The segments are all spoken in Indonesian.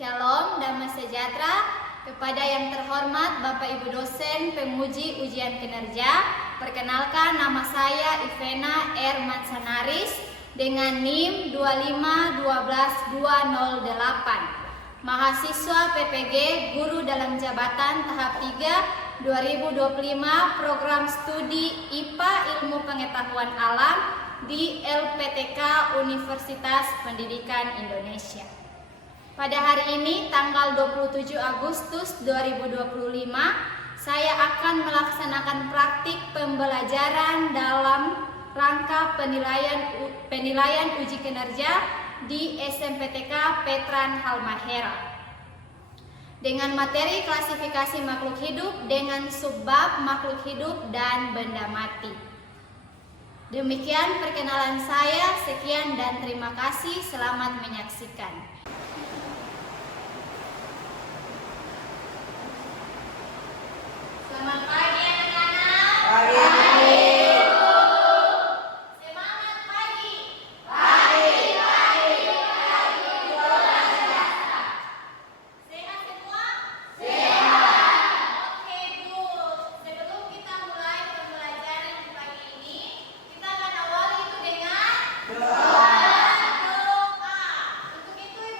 Shalom, damai sejahtera kepada yang terhormat Bapak Ibu dosen penguji ujian kinerja. Perkenalkan, nama saya Ivena R. Mansanaris dengan NIM 2512208. Mahasiswa PPG Guru dalam Jabatan tahap 3 2025 Program Studi IPA Ilmu Pengetahuan Alam di LPTK Universitas Pendidikan Indonesia. Pada hari ini tanggal 27 Agustus 2025, saya akan melaksanakan praktik pembelajaran dalam rangka penilaian uji kinerja di SMPTK Petran Halmahera dengan materi klasifikasi makhluk hidup dengan subbab makhluk hidup dan benda mati. Demikian perkenalan saya, sekian dan terima kasih, selamat menyaksikan. Selamat pagi anak-anak. Pagi. Semangat pagi. Pagi. Sehat semua? Sehat. Oke, good. Sebelum kita mulai pembelajaran pagi ini, kita akan awali itu dengan doa. Untuk itu Ibu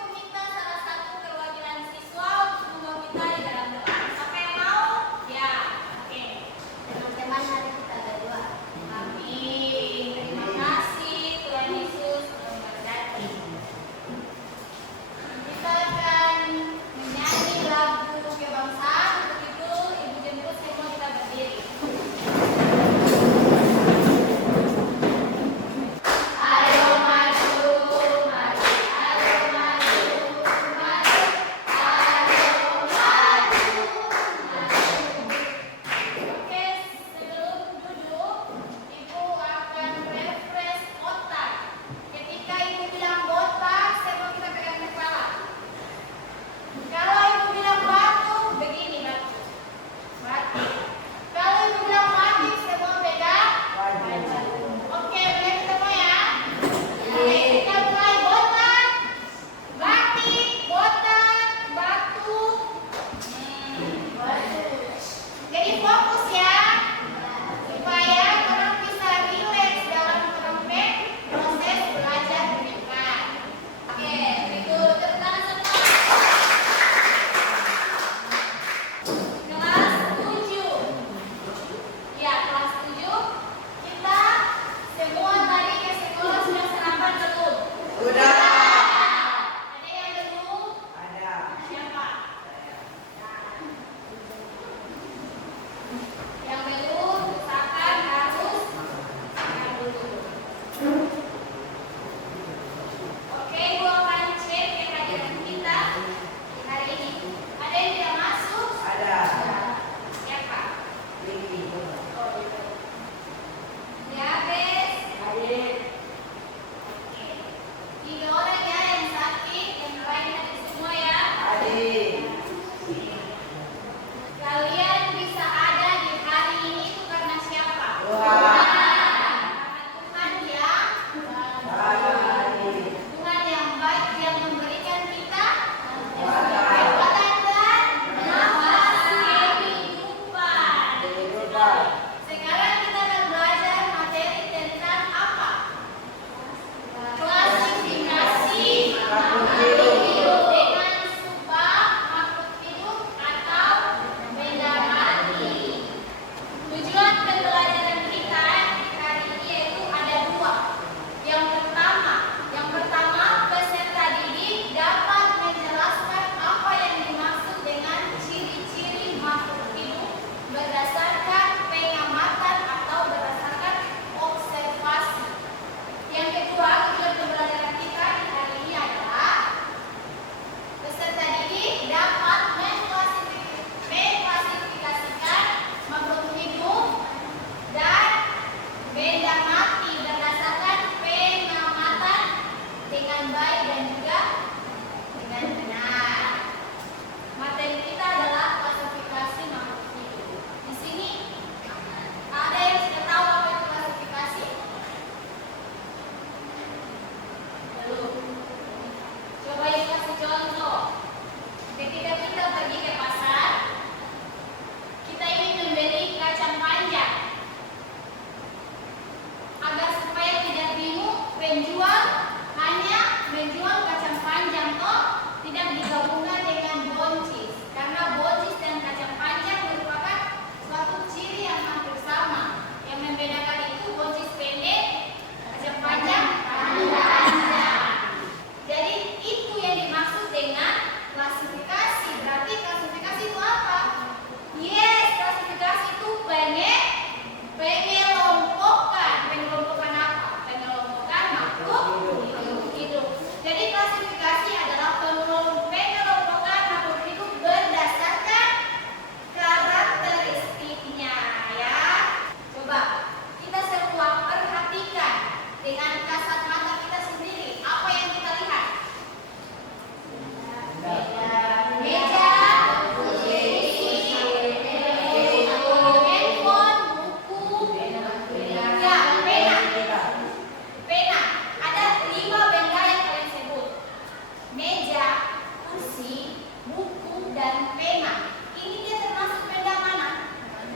dan pena. Ini dia termasuk benda mana?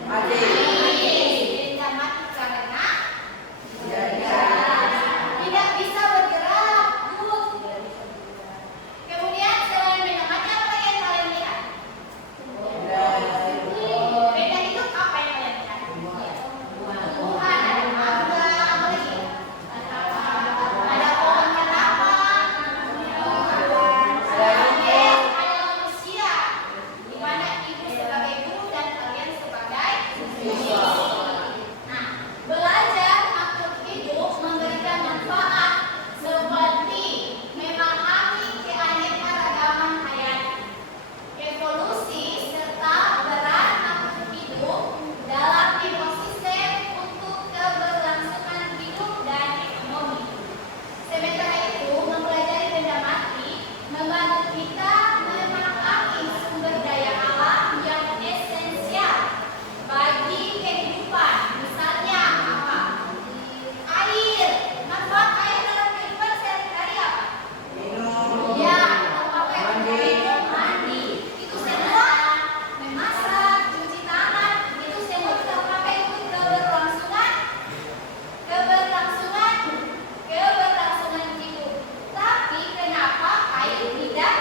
Mati. Benda mati karena tidak bisa bergerak. Kemudian selain benda mati, apa lagi yang kalian lihat? Benda hidup apa yang kalian lihat? Tumbuhan, ada mangga, apa lagi? Ada pohon kelapa, ada manusia, di mana ibu sebagai guru dan kalian sebagai siswa. Nah, belajar makhluk hidup memberikan manfaat seperti memahami keanekaragaman hayati, evolusi serta peran makhluk hidup dalam ekosistem untuk keberlangsungan hidup dan ekonomi. Sementara itu, mempelajari benda mati membantu kita memahami sumber daya alam yang esensial bagi kehidupan. Misalnya apa? Air. Manfaat air dalam kehidupan sehari-hari apa? Ya, apa yang minum, mandi. Itu semua memasak, cuci tangan. Itu semua kita pakai untuk keberlangsungan hidup. Tapi kenapa air tidak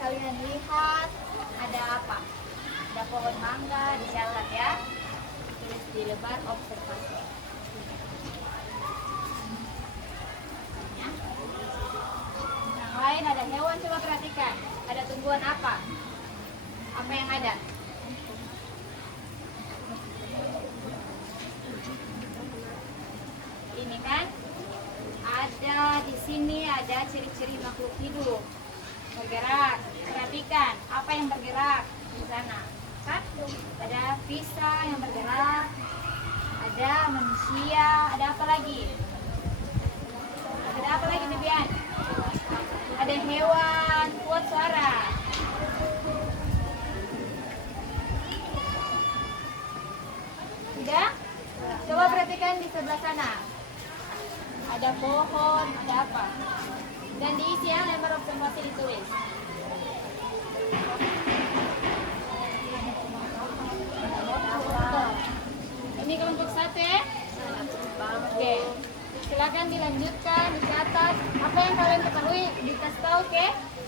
kalian lihat ada apa? Ada pohon mangga, dicatat ya. Tulis di lebar observasi. Ya. Yang lain ada hewan, coba perhatikan. Ada tumbuhan apa? Apa yang ada? Ini kan ada di sini ada ciri-ciri makhluk hidup bergerak. Perhatikan apa yang bergerak di sana. Kan ada pisang yang bergerak, ada manusia, ada apa lagi? Ada apa lagi Bibian? Ada hewan, buat suara. Tidak? Coba perhatikan di sebelah sana. Ada pohon, ada apa? Dan diisi ya, lembar observasi ditulis. Ini kelompok 1 ya? Oke. Silakan dilanjutkan, dicatat. Apa yang kalian ketahui, dikasih tahu ke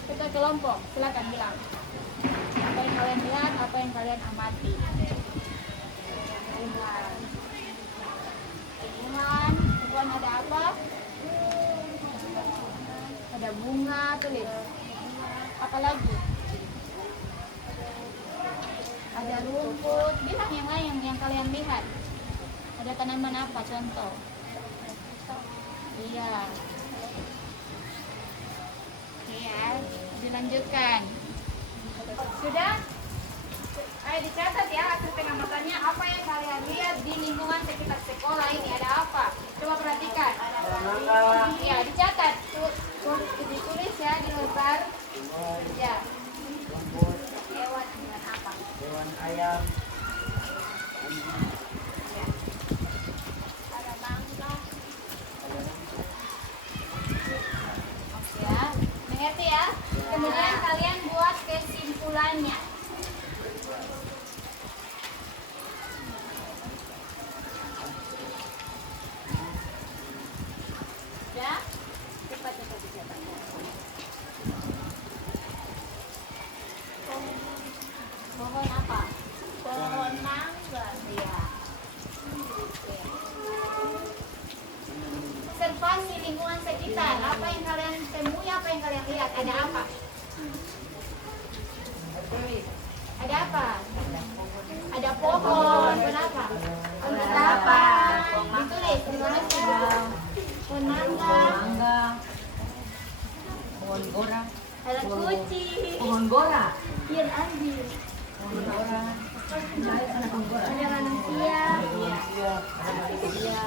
ketua kelompok. Silakan bilang. Apa yang kalian lihat, apa yang kalian amati. Tumbuhan ada apa? Ada bunga, tulis. Apa lagi? Ada rumput. Bilang yang lain yang kalian lihat. Ada tanaman apa? Contoh. Iya. Oke ya, dilanjutkan. Sudah? Ayo dicatat ya hasil pengamatannya. Apa yang kalian lihat di lingkungan sekitar sekolah ini? Ada apa? Coba perhatikan. Ya, dicatat. Ditulis ya di lembar. Ya. Hewan dengan apa? Hewan ayam. Ya. Ada mangga. Oke ya. Mengerti ya? Kemudian kalian buat kesimpulannya. Ya, cepat dicatat. Pohon apa? Pohon mangga. Ya. Observasi lingkungan sekitar. Apa yang kalian temui? Apa yang kalian lihat? Ada apa? Ada apa? Ada pohon. Kenapa? Kenapa? Ditulis. Pohon mangga. Pohon gora. Ada kucing. Pohon gora. Iya, anjing. Pohon gora. Ada pohon gora. Ada manusia. Iya. Ada manusia.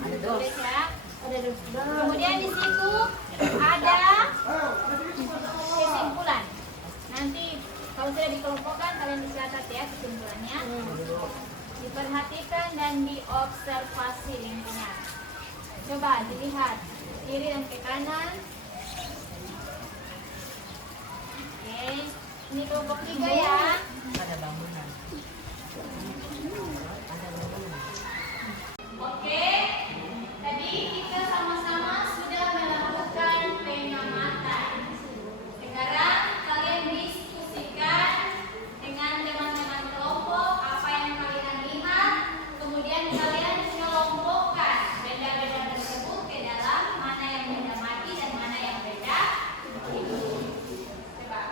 Ada dos. Tulis ya. Kemudian di situ ada kesimpulan. Nanti kalau sudah dikelompokkan kalian dicatat ya kesimpulannya. Diperhatikan dan diobservasi lingkungan. Coba dilihat kiri dan ke kanan. Oke, ini kelompok 3 ya. Ada bangunan. Oke, tadi kita sama-sama sudah melakukan pengamatan. Sekarang kalian diskusikan dengan teman-teman kelompok apa yang kalian lihat, kemudian kalian kelompokkan benda-benda tersebut ke dalam mana yang benda mati dan mana yang benda hidup. Coba.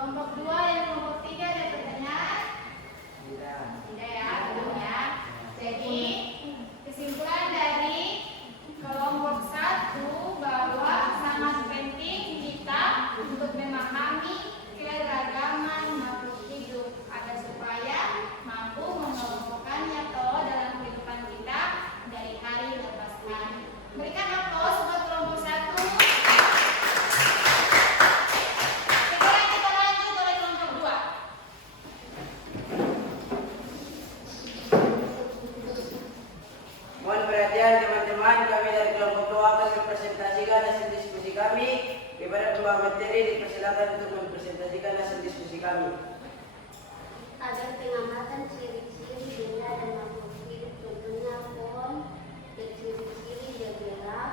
Kelompok 2 dan kelompok 3 ada pertanyaan? Tidak ya, belum ya. Jadi kesimpulan dari kelompok 1 bahwa sangat penting kita untuk memahami keragaman makhluk hidup agar supaya mampu mengelompokkannya dalam kehidupan kita dari hari lepas hari. Berikan aplaus buat kelompok 1. Sekarang kita lanjut oleh kelompok 2. Mohon perhatian teman-teman, kami dari kelompok 2 akan mempresentasikan hasil diskusi kami. Kepada dua materi dipersilakan untuk mempresentasikan hasil diskusi kami. Agar pengamatan ciri-ciri benda dan makhluk hidup, contohnya pohon berciri-ciri bergerak,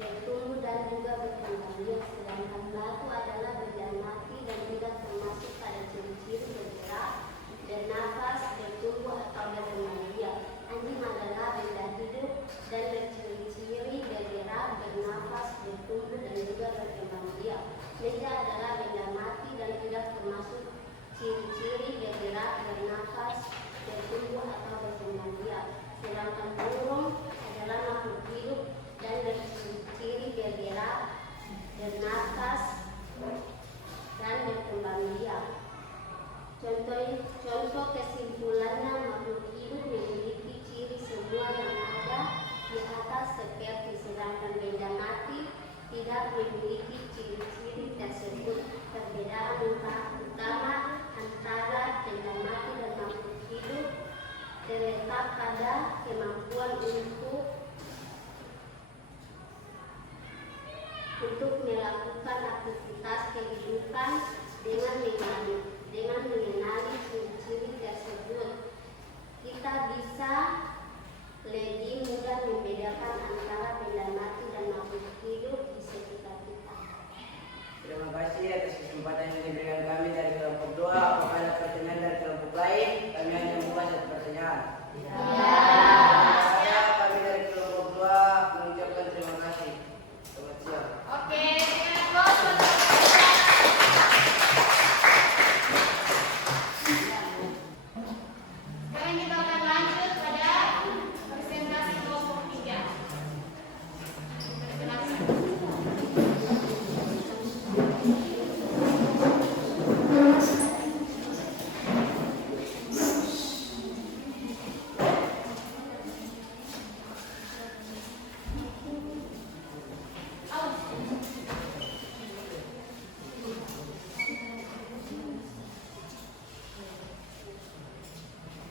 bertumbuh dan juga berkembang biak, sedangkan batu adalah benda mati dan tidak termasuk pada ciri-ciri bergerak, bernafas, bertumbuh atau berkembang biak. Anjing adalah benda hidup dan berciri-ciri bergerak, bernafas, bertumbuh dan juga berkembang biak. Meja adalah benda mati dan tidak termasuk ciri-ciri bergerak, bernafas, bertumbuh atau berkembang biak. Sedangkan burung adalah makhluk hidup dan berciri bergerak, bernafas, dan berkembang biak. Contoh kesimpulannya, makhluk hidup memiliki ciri semua yang ada di atas seperti, sedangkan benda mati tidak memiliki ciri-ciri tersebut. Perbedaan utama antara benda mati dan makhluk hidup terletak pada kemampuan untuk melakukan aktivitas kehidupan dengan mengenali ciri-ciri tersebut. Kita bisa lebih mudah membedakan antara benda mati dan makhluk hidup di sekitar kita. Terima kasih atas kesempatan yang diberikan kami dari kelompok 2. Apakah ada pertanyaan dari kelompok lain? Kami hanya membuka satu pertanyaan. Kami dari kelompok 2 mengucapkan terima kasih. Selamat siang. Oke, berikan aplaus buat kelompok 2. Sekarang kita akan lanjut pada presentasi kelompok 3.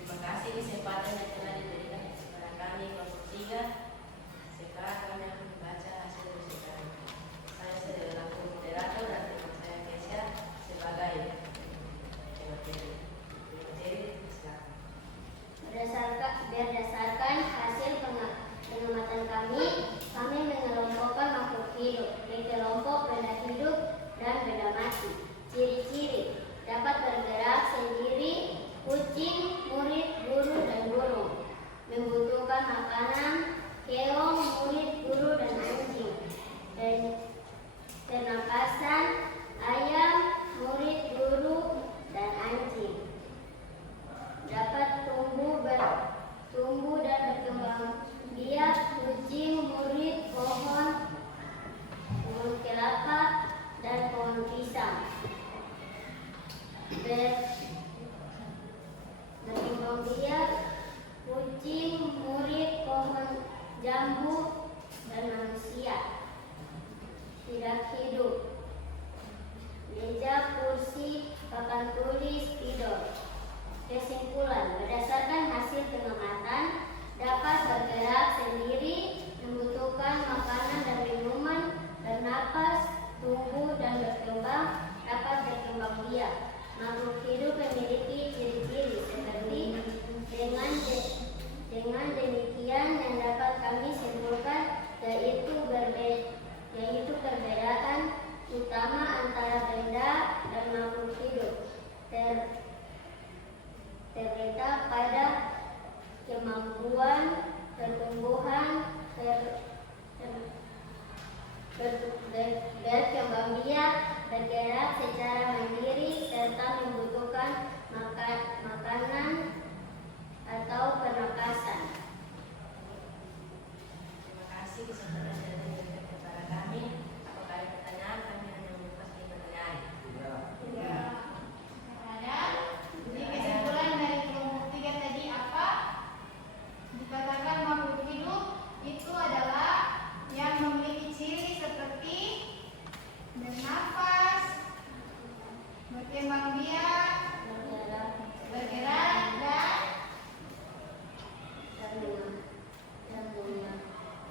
Terima kasih kesempatan yang telah diberikan kepada kami kelompok 3. Sekarang kami akan membaca hasil diskusi kami. Saya selaku moderator dan teman bernafas, berkembang biak, bergerak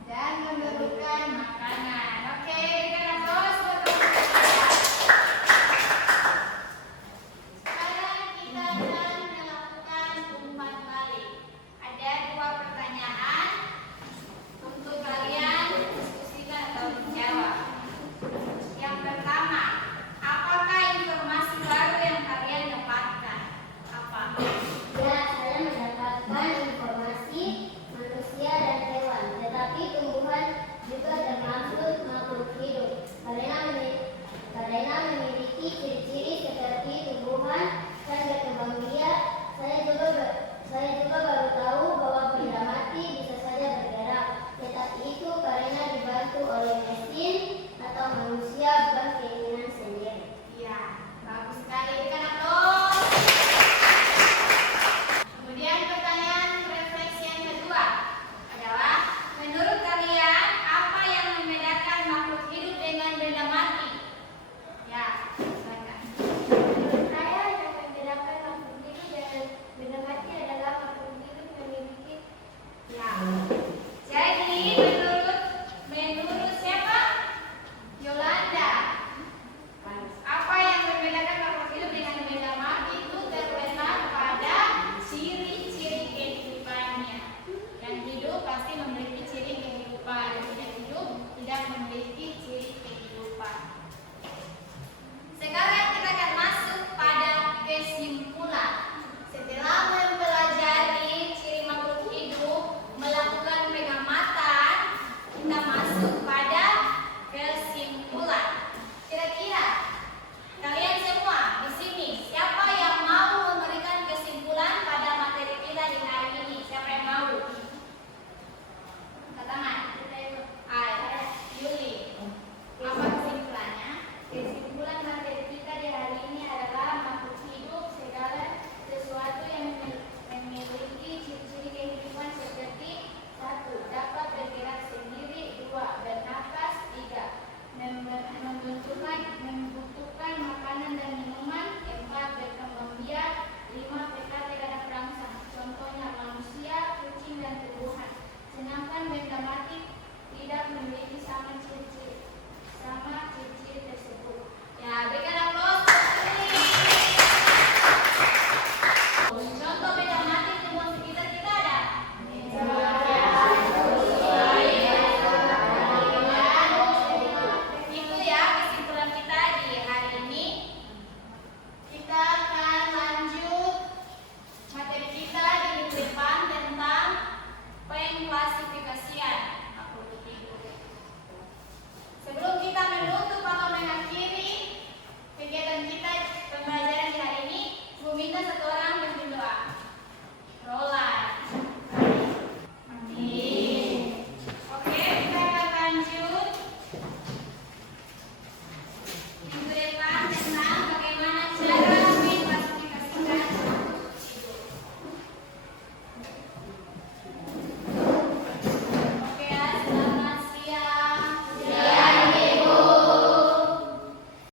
dan memerlukan makanan. Oke, berikan aplaus buat teman-teman saya. Sekarang kita akan melakukan umpan balik. Ada 2 pertanyaan untuk kalian diskusikan atau menjawab. Yang pertama, apakah informasi baru yang kalian dapatkan? Apa? Ya, saya mendapatkan informasi manusia dan hewan, tetapi tumbuhan juga termasuk makhluk hidup karena memiliki ciri-ciri